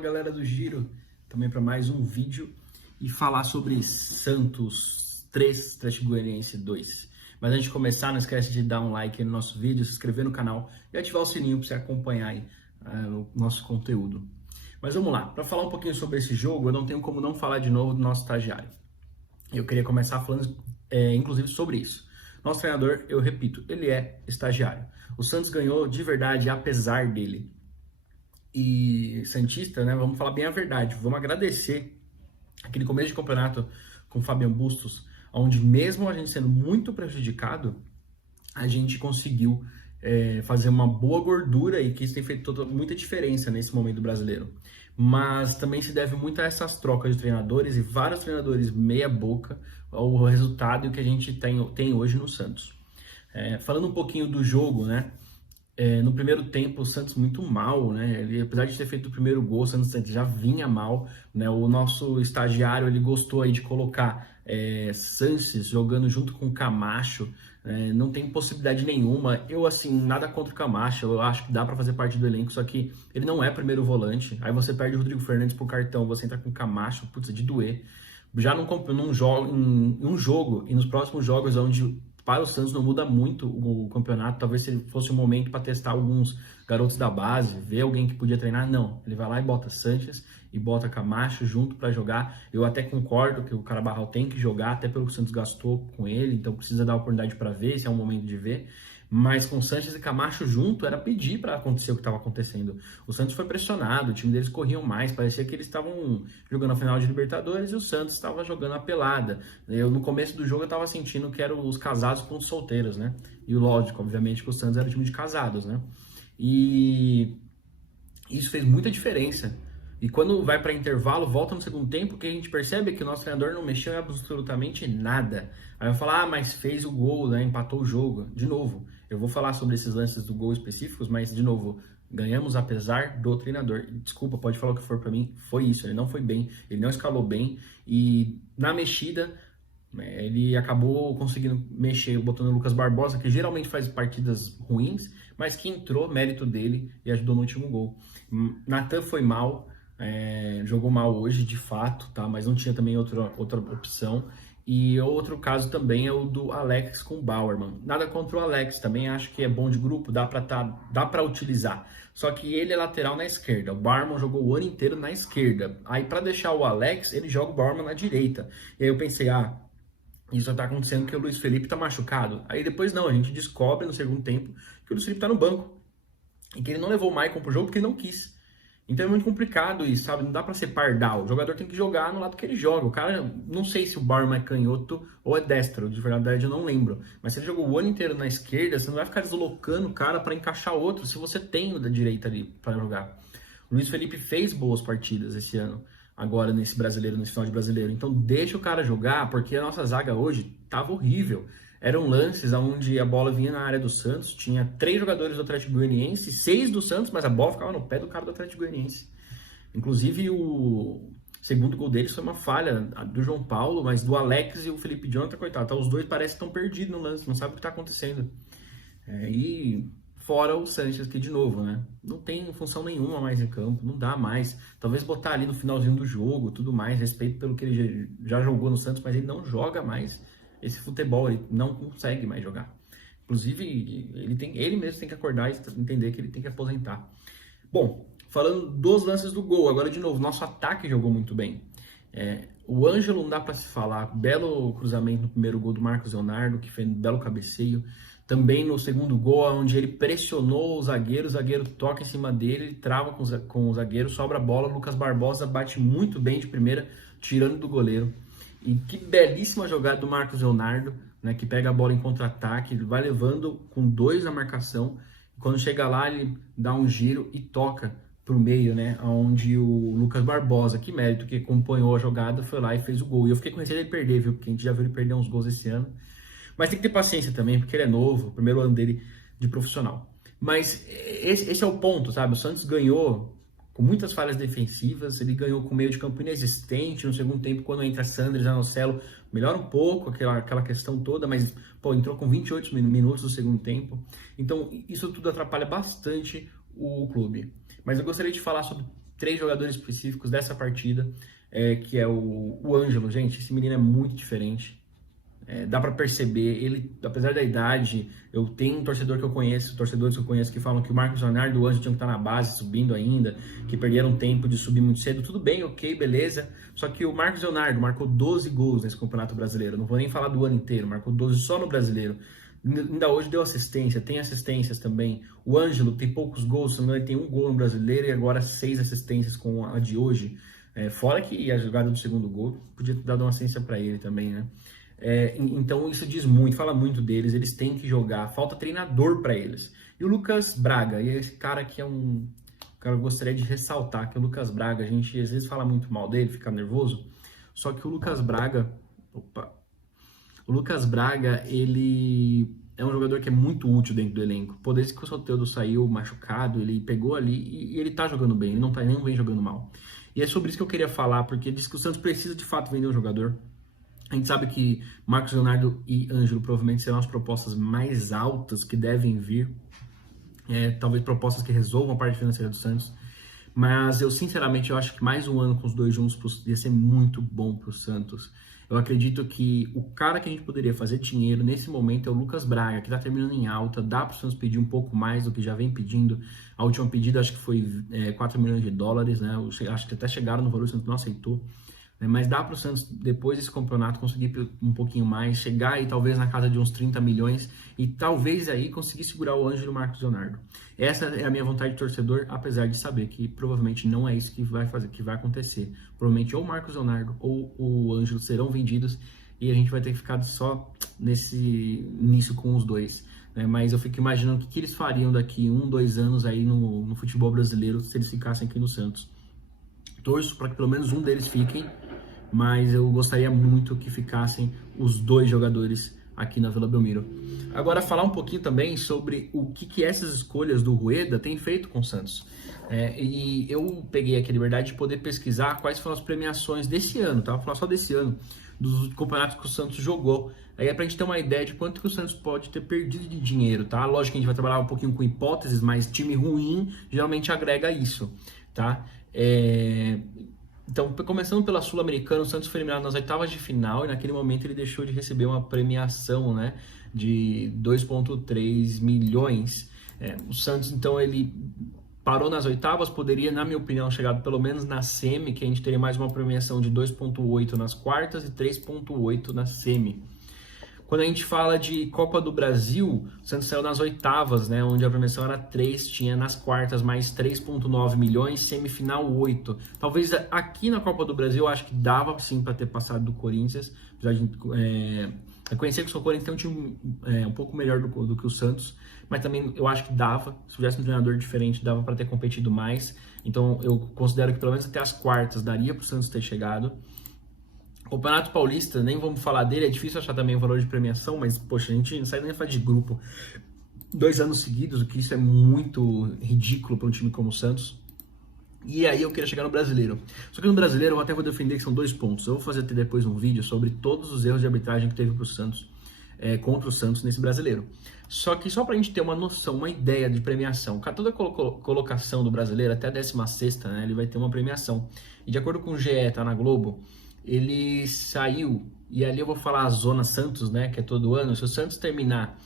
galera do Giro, também para mais um vídeo e falar sobre Santos 3, Atlético Goianiense 2. Mas antes de começar, não esquece de dar um like no nosso vídeo, se inscrever no canal e ativar o sininho para você acompanhar aí, o nosso conteúdo. Mas vamos lá, para falar um pouquinho sobre esse jogo, eu não tenho como não falar de novo do nosso estagiário. Eu queria começar falando, inclusive, sobre isso. Nosso treinador, eu repito, ele é estagiário. O Santos ganhou de verdade, apesar dele. E Santista, né, vamos falar bem a verdade, vamos agradecer aquele começo de campeonato com o Fabian Bustos, onde mesmo a gente sendo muito prejudicado, a gente conseguiu fazer uma boa gordura e que isso tem feito muita diferença nesse momento brasileiro. Mas também se deve muito a essas trocas de treinadores e vários treinadores meia boca ao resultado que a gente tem hoje no Santos. Falando um pouquinho do jogo, né? No primeiro tempo, o Santos muito mal, né? Ele, apesar de ter feito o primeiro gol, o Santos já vinha mal, né? O nosso estagiário, ele gostou aí de colocar Sanches jogando junto com o Camacho, não tem possibilidade nenhuma. Eu, assim, nada contra o Camacho, eu acho que dá para fazer parte do elenco, só que ele não é primeiro volante. Aí você perde o Rodrigo Fernandes pro cartão, você entra com o Camacho, putz, é de doer. Já em um jogo e nos próximos jogos onde para o Santos não muda muito o campeonato, talvez se fosse um momento para testar alguns garotos da base, ver alguém que podia treinar, não. Ele vai lá e bota Sanches e bota Camacho junto para jogar. Eu até concordo que o Carabarral tem que jogar, até pelo que o Santos gastou com ele, então precisa dar oportunidade para ver, se é um momento de ver. Mas com Sanches e Camacho junto, era pedir para acontecer o que estava acontecendo. O Santos foi pressionado, o time deles corriam mais, parecia que eles estavam jogando a final de Libertadores e o Santos estava jogando a pelada. Eu, no começo do jogo, eu estava sentindo que eram os casados com os solteiros, né? E lógico, obviamente, que o Santos era o time de casados, né? E isso fez muita diferença. E quando vai para intervalo, volta no segundo tempo, o que a gente percebe é que o nosso treinador não mexeu em absolutamente nada. Aí eu falo, mas fez o gol, né? Empatou o jogo. De novo, eu vou falar sobre esses lances do gol específicos, mas, de novo, ganhamos apesar do treinador. Desculpa, pode falar o que for para mim, foi isso. Ele não foi bem, ele não escalou bem. E na mexida, ele acabou conseguindo mexer, botando o Lucas Barbosa, que geralmente faz partidas ruins, mas que entrou, mérito dele, e ajudou no último gol. Natan foi mal. Jogou mal hoje, de fato, tá? Mas não tinha também outra opção. E outro caso também é o do Alex com o Bauerman. Nada contra o Alex, também acho que é bom de grupo, dá para utilizar. Só que ele é lateral na esquerda. O Bauerman jogou o ano inteiro na esquerda. Aí para deixar o Alex, ele joga o Bauerman na direita. E aí eu pensei, isso tá acontecendo porque o Luiz Felipe tá machucado. Aí depois não, a gente descobre no segundo tempo que o Luiz Felipe tá no banco. E que ele não levou o Maicon pro jogo porque ele não quis. Então é muito complicado isso, sabe? Não dá pra ser pardal. O jogador tem que jogar no lado que ele joga. O cara, não sei se o Bauerman é canhoto ou é destro, de verdade eu não lembro. Mas se ele jogou o ano inteiro na esquerda, você não vai ficar deslocando o cara para encaixar outro, se você tem o da direita ali para jogar. O Luiz Felipe fez boas partidas esse ano, agora nesse final de brasileiro. Então deixa o cara jogar, porque a nossa zaga hoje tava horrível. Eram lances onde a bola vinha na área do Santos, tinha 3 jogadores do Atlético Goianiense, 6 do Santos, mas a bola ficava no pé do cara do Atlético Goianiense. Inclusive o segundo gol deles foi uma falha do João Paulo, mas do Alex e o Felipe Jonathan, coitado, então os dois parecem que estão perdidos no lance, não sabem o que está acontecendo. E fora o Sanches, que de novo, né? Não tem função nenhuma mais em campo, não dá mais. Talvez botar ali no finalzinho do jogo, tudo mais, respeito pelo que ele já jogou no Santos, mas ele não joga mais esse futebol, ele não consegue mais jogar. Inclusive, ele mesmo tem que acordar e entender que ele tem que aposentar. Bom, falando dos lances do gol, agora de novo, nosso ataque jogou muito bem. O Ângelo não dá para se falar, belo cruzamento no primeiro gol do Marcos Leonardo, que fez um belo cabeceio. Também no segundo gol, onde ele pressionou o zagueiro toca em cima dele, ele trava com o zagueiro, sobra a bola, Lucas Barbosa bate muito bem de primeira, tirando do goleiro. E que belíssima jogada do Marcos Leonardo, né, que pega a bola em contra-ataque, ele vai levando com 2 na marcação, e quando chega lá ele dá um giro e toca para o meio, né, onde o Lucas Barbosa, que mérito, que acompanhou a jogada, foi lá e fez o gol. E eu fiquei com receio dele perder, viu, porque a gente já viu ele perder uns gols esse ano, mas tem que ter paciência também, porque ele é novo, o primeiro ano dele de profissional. Mas esse é o ponto, sabe, o Santos ganhou com muitas falhas defensivas, ele ganhou com meio de campo inexistente. No segundo tempo, quando entra Sandro e Zanocelo, melhora um pouco aquela questão toda, mas entrou com 28 minutos do segundo tempo. Então isso tudo atrapalha bastante o clube. Mas eu gostaria de falar sobre 3 jogadores específicos dessa partida, que é o Ângelo. Gente, esse menino é muito diferente. Dá para perceber, ele, apesar da idade, eu tenho um torcedor que eu conheço, torcedores que eu conheço que falam que o Marcos Leonardo e o Ângelo tinham que estar na base, subindo ainda, que perderam tempo de subir muito cedo. Tudo bem, ok, beleza. Só que o Marcos Leonardo marcou 12 gols nesse Campeonato Brasileiro. Não vou nem falar do ano inteiro, marcou 12 só no Brasileiro. Ainda hoje deu assistência, tem assistências também. O Ângelo tem poucos gols, ele tem 1 gol no Brasileiro e agora 6 assistências com a de hoje. Fora que a jogada do segundo gol podia ter dado uma assistência para ele também, né? Então isso diz muito, fala muito deles, eles têm que jogar, falta treinador para eles. E o Lucas Braga, e esse cara que é um cara que eu gostaria de ressaltar, que é o Lucas Braga, a gente às vezes fala muito mal dele, fica nervoso, só que o Lucas Braga, ele é um jogador que é muito útil dentro do elenco. Pô, desde que o Soteldo saiu machucado, ele pegou ali e ele tá jogando bem, ele não vem jogando mal. E é sobre isso que eu queria falar, porque diz que o Santos precisa de fato vender um jogador. A gente sabe que Marcos Leonardo e Ângelo provavelmente serão as propostas mais altas que devem vir. Talvez propostas que resolvam a parte financeira do Santos. Mas eu, sinceramente, eu acho que mais um ano com os dois juntos ia ser muito bom para o Santos. Eu acredito que o cara que a gente poderia fazer dinheiro nesse momento é o Lucas Braga, que está terminando em alta. Dá para o Santos pedir um pouco mais do que já vem pedindo. A última pedida acho que foi 4 milhões de dólares, né? Acho que até chegaram no valor, o Santos não aceitou. Mas dá para o Santos, depois desse campeonato, conseguir um pouquinho mais, chegar aí talvez na casa de uns 30 milhões e talvez aí conseguir segurar o Ângelo e o Marcos Leonardo. Essa é a minha vontade de torcedor, apesar de saber que provavelmente não é isso que vai acontecer. Provavelmente ou o Marcos Leonardo ou o Ângelo serão vendidos e a gente vai ter que ficar só nisso com os dois. Mas eu fico imaginando o que eles fariam daqui 1, 2 anos aí no futebol brasileiro se eles ficassem aqui no Santos. Torço para que pelo menos um deles fiquem, mas eu gostaria muito que ficassem os 2 jogadores aqui na Vila Belmiro. Agora, falar um pouquinho também sobre o que essas escolhas do Rueda têm feito com o Santos. E eu peguei aqui a liberdade de poder pesquisar quais foram as premiações desse ano, tá? Vou falar só desse ano, dos campeonatos que o Santos jogou. Aí é pra gente ter uma ideia de quanto que o Santos pode ter perdido de dinheiro, tá? Lógico que a gente vai trabalhar um pouquinho com hipóteses, mas time ruim geralmente agrega isso, tá? Então, começando pela Sul-Americana, o Santos foi eliminado nas oitavas de final e naquele momento ele deixou de receber uma premiação, né, de 2,3 milhões. O Santos, então, ele parou nas oitavas, poderia, na minha opinião, chegar pelo menos na semi, que a gente teria mais uma premiação de 2,8 nas quartas e 3,8 na semi. Quando a gente fala de Copa do Brasil, o Santos saiu nas oitavas, né, onde a premiação era 3, tinha nas quartas mais 3,9 milhões, semifinal 8. Talvez aqui na Copa do Brasil eu acho que dava sim para ter passado do Corinthians, apesar de reconhecer que o Corinthians tem um time um pouco melhor do que o Santos, mas também eu acho que dava, se tivesse um treinador diferente, dava para ter competido mais. Então eu considero que pelo menos até as quartas daria para o Santos ter chegado. Campeonato Paulista, nem vamos falar dele, é difícil achar também o valor de premiação, mas, poxa, a gente não sai nem a fase de grupo 2 anos seguidos, o que isso é muito ridículo para um time como o Santos. E aí eu queria chegar no Brasileiro. Só que no Brasileiro eu até vou defender que são 2 pontos. Eu vou fazer depois um vídeo sobre todos os erros de arbitragem que teve pro Santos, contra o Santos nesse Brasileiro. Só que só pra gente ter uma noção, uma ideia de premiação, toda colocação do Brasileiro, até a 16ª, né, ele vai ter uma premiação. E de acordo com o GE, tá na Globo, ele saiu, e ali eu vou falar a Zona Santos, né, que é todo ano. Se o Santos terminar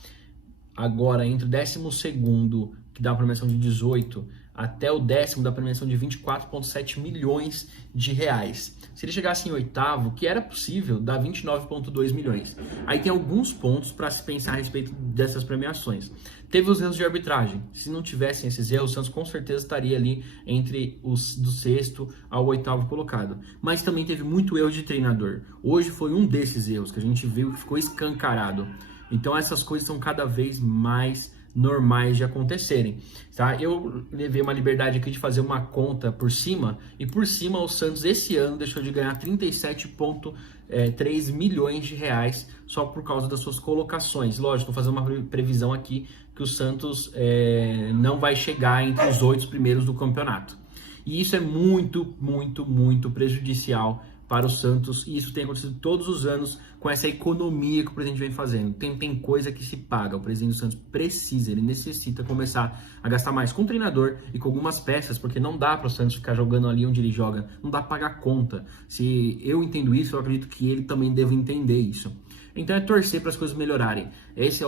agora entre o 12º, que dá uma premiação de 18, até o 10º da premiação de 24,7 milhões de reais. Se ele chegasse em 8º, que era possível, dá 29,2 milhões. Aí tem alguns pontos para se pensar a respeito dessas premiações. Teve os erros de arbitragem. Se não tivessem esses erros, o Santos com certeza estaria ali entre os do 6º ao 8º colocado. Mas também teve muito erro de treinador. Hoje foi um desses erros que a gente viu que ficou escancarado. Então essas coisas são cada vez mais normais de acontecerem, tá? Eu levei uma liberdade aqui de fazer uma conta por cima, e por cima o Santos esse ano deixou de ganhar 37,3 milhões de reais só por causa das suas colocações. Lógico, vou fazer uma previsão aqui que o Santos não vai chegar entre os 8 primeiros do campeonato. E isso é muito, muito, muito prejudicial para o Santos, e isso tem acontecido todos os anos com essa economia que o presidente vem fazendo. Tem coisa que se paga, o presidente do Santos precisa, ele necessita começar a gastar mais com o treinador e com algumas peças, porque não dá para o Santos ficar jogando ali onde ele joga, não dá para pagar conta. Se eu entendo isso, eu acredito que ele também deve entender isso. Então é torcer para as coisas melhorarem. Essa é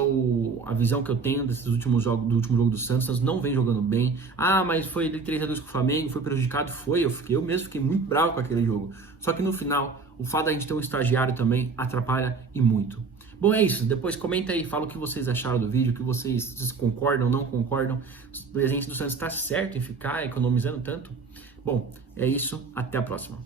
a visão que eu tenho desses últimos jogos, do último jogo do Santos. O Santos não vem jogando bem. Ah, mas foi de 3-2 com o Flamengo, foi prejudicado? Foi, eu mesmo fiquei muito bravo com aquele jogo. Só que no final, o fato da gente ter um estagiário também atrapalha e muito. Bom, é isso. Depois comenta aí, fala o que vocês acharam do vídeo, o que vocês concordam, não concordam. O presidente do Santos está certo em ficar economizando tanto? Bom, é isso. Até a próxima.